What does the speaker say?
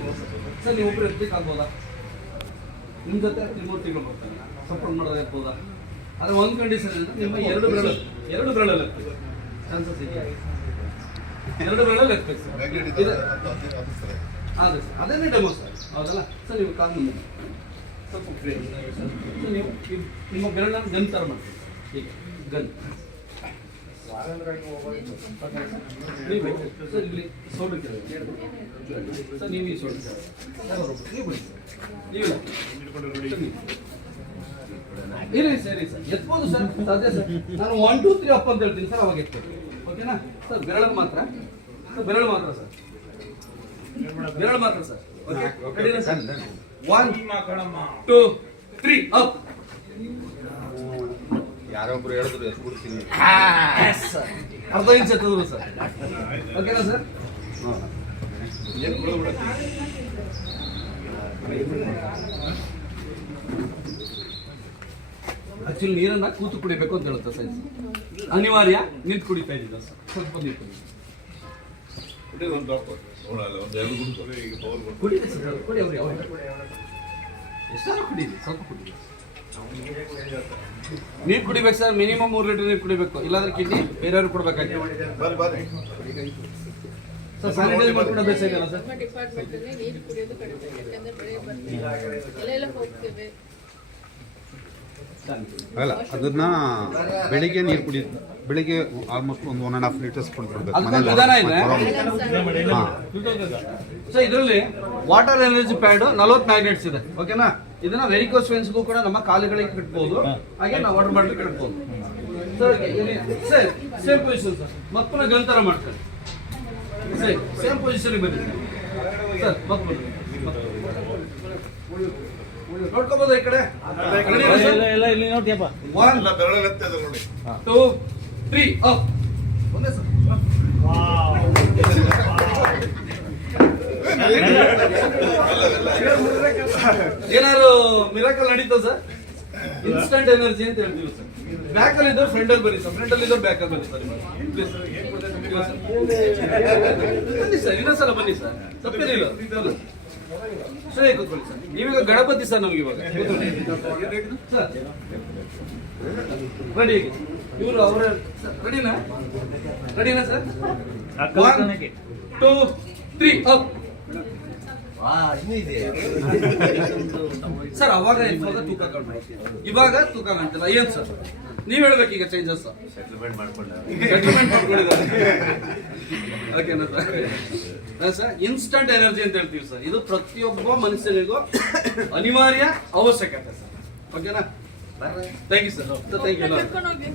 ಇದೆ ಸರ್. ನೀವು ಒಬ್ಬರು ಎತ್ತಕ್ಕಾಗ್ಬೋದಾ? ನಿಮ್ಮ ಜೊತೆ ತ್ರಿಮೂರ್ತಿಗಳು ಬರ್ತಾರೆ, ಸಪೋರ್ಟ್ ಮಾಡೋದು ಇರ್ಬೋದಾ? ಆದರೆ ಒಂದು ಕಂಡೀಷನ್ ಅಂದರೆ ನಿಮ್ಮ ಎರಡು ಬೆರಳಲ್ಲಿ ಎತ್ತಬೇಕು. ಚಾನ್ಸಸ್ ಇದೆಯಾ? ಎರಡು ಬೆರಳಲ್ಲಿ ಎತ್ತಬೇಕು ಸರ್. ಅದೇ ಸರ್, ಅದೇನೇ ಡೆಮೋ ಸರ್, ಹೌದಲ್ಲ ಸರ್? ನೀವು ಕಾಲ್ ಮುಂದೆ ಸ್ವಲ್ಪ ಫ್ರೀ ಸರ್. ನೀವು ನಿಮ್ಮ ಬೆರಳನ್ನು ಗನ್ ಥರ ಮಾಡ್ತೀವಿ, ಹೀಗೆ ಗನ್. ಸರ್ ಇಲ್ಲಿ ಸೋಡು ಸರ್, ನೀವು ಈ ಸೋಡು ನೀವು ಬಿಡಿ ಇರಿ ಸರಿ ಸರ್, ಎತ್ಬೋದು ಸರ್, ಸಾಧ್ಯ ಸರ್. ನಾನು 1 2 3 ಅಪ್ ಅಂತ ಹೇಳ್ತೀನಿ ಸರ್, ಅವಾಗ ಎತ್ಬೋದು. ಓಕೆನಾ ಸರ್? ಬೆರಳು ಮಾತ್ರ ಸರ್, ಬೆರಳು ಮಾತ್ರ ಸರ್, ಬೆರಳು ಮಾತ್ರ ಸರ್. ಓಕೆ ರೆಡಿನಾ ಸರ್? 1 2 3 ಅಪ್. ಯಾರೊಬ್ರು ಹೇಳಿದ್ರು ಎತ್ಬಿಡ್ತೀನಿ, ಅರ್ಧ ಇಂಚ್ ಎತ್ತಿದ್ರು ಸರ್. ಓಕೆನಾ ಸರ್? ಆಕ್ಚುಲಿ ನೀರನ್ನ ಕೂತು ಕುಡಿಬೇಕು ಅಂತ ಹೇಳುತ್ತೆ ಸೈನ್ಸ್. ಅನಿವಾರ್ಯ ನಿಂತು ಕುಡಿತಾ ಇದ್ದಿದ್ದ ಸರ್, ಸ್ವಲ್ಪ ನೀರು ಕುಡಿದೆ ಸರ್. ಕುಡಿ ಅವ್ರಿಗೆ ಎಷ್ಟಾದ್ರೂ ಕುಡೀರಿ, ಸ್ವಲ್ಪ ಕುಡೀರಿ. ನೀರು ಕುಡಿಬೇಕು ಸರ್, ಮಿನಿಮಮ್ 3 ಲೀಟರ್ ನೀರು ಕುಡಿಬೇಕು, ಇಲ್ಲಾಂದ್ರೆ ಕಿಡ್ನಿ ಬೇರೆಯವ್ರಿಗೆ ಕೊಡ್ಬೇಕಾಗಿ ಸರ್. ಸ್ಯಾನಿಟೈಸ್ ಮಾಡ್ಕೊಂಡು ಅಭ್ಯಾಸ ಇದೆಯಲ್ಲ ಸರ್? ನೀರು ಕುಡಿಯೋದು ಕಡಿಮೆ, ಯಾಕಂದ್ರೆ ಬೆಳೆ ಬರ್ತೀವಿ ಎಲ್ಲೆಲ್ಲ ಹೋಗ್ತೇವೆ. ಅಲ್ಲ ಅದನ್ನ ಬೆಳಿಗ್ಗೆ ನೀರು ಕುಡಿ, ಬೆಳಿಗ್ಗೆ ಆಲ್ಮೋಸ್ಟ್ ಒಂದು 1.5 ಲೀಟರ್ಸ್ ಕುಡಿದ್ಬಿಡ್ಬೇಕು. ವಿಧಾನ ಇದೆ ಸೊ. ಇದರಲ್ಲಿ ವಾಟರ್ ಎನರ್ಜಿ ಪ್ಯಾಡ್ 40 ಮ್ಯಾಗ್ನೆಟ್ಸ್ ಇದೆ. ಓಕೆನಾ? ಇದನ್ನ ವೆರಿಕೋಸ್ ವೆನ್ಸ್ಗೂ ಕೂಡ ನಮ್ಮ ಕಾಲುಗಳಿಗೆ ಕಟ್ಬೋದು, ಹಾಗೆ ನಾವು ವಾಟರ್ ಬಾಟಲ್ ಕಟ್ಬೋದು sir. Sir same position sir, ಮತ್ತೆ ಗಂತರ ಮಾಡ್ತಾರೆ ಸರ್. ಸೇಮ್ ಪೊಸಿಷನ್ ಬನ್ನಿ ಸರ್, ಮತ್ತೆ ಬನ್ನಿ, ನೋಡ್ಕೋಬಹುದು ಈ ಕಡೆ. 1 2 3 ಅಪ್. ಒಂದೇ ಸರ್. ಏನಾದ್ರು ಮಿರಾಕಲ್ ನಡೀತಾ ಸರ್? ಇನ್ಸ್ಟಂಟ್ ಎನರ್ಜಿ ಅಂತ ಹೇಳ್ತೀವಿ ಸರ್. ಬ್ಯಾಕ್ ಅಲ್ಲಿ ಇದ್ದವ್ರು ಫ್ರಂಟ್ ಅಲ್ಲಿ ಬನ್ನಿ ಸರ್, ಫ್ರಂಟ್ ಅಲ್ಲಿ ಇದ್ದವ್ರು ಬ್ಯಾಕ್ ಅಲ್ಲಿ ಬನ್ನಿ ಸರ್. ಬನ್ನಿ ಸರ್, ಇನ್ನೊಂದ್ಸಲ ಬನ್ನಿ ಸರ್, ತಪ್ಪೇನಿಲ್ಲ ಸರಿ. ಕೂತ್ಕೊಳ್ಳಿ ಸರ್. ನೀವೀಗ ಗಣಪತಿ ಸರ್, ನಮ್ಗೆ ಇವಾಗ ಸರ್ ರೆಡಿ. ಇವರು ಅವರ ರೆಡಿನಾ ಸರ್? 1 2 3 ಅಪ್. ಸರ್ ಅವಾಗ ಇವಾಗ ತೂಕ ಕಾಣ್ಬೋದು, ಇವಾಗ ತೂಕ ಕಾಣ್ತಿಲ್ಲ. ಏನ್ ಸರ್ ನೀವ್ ಹೇಳ್ಬೇಕು ಈಗ ಚೇಂಜಸ್? ಸೆಟ್ಲ್ಮೆಂಟ್ ಮಾಡ್ಕೊಂಡಿದ್ದಾರೆ. ಓಕೆನಾ ಸರ್? ಇನ್ಸ್ಟಂಟ್ ಎನರ್ಜಿ ಅಂತ ಹೇಳ್ತೀವಿ ಸರ್. ಇದು ಪ್ರತಿಯೊಬ್ಬ ಮನುಷ್ಯನಿಗೂ ಅನಿವಾರ್ಯ ಅವಶ್ಯಕತೆ ಸರ್. ಓಕೆನಾ? Thank you sir. Thank you.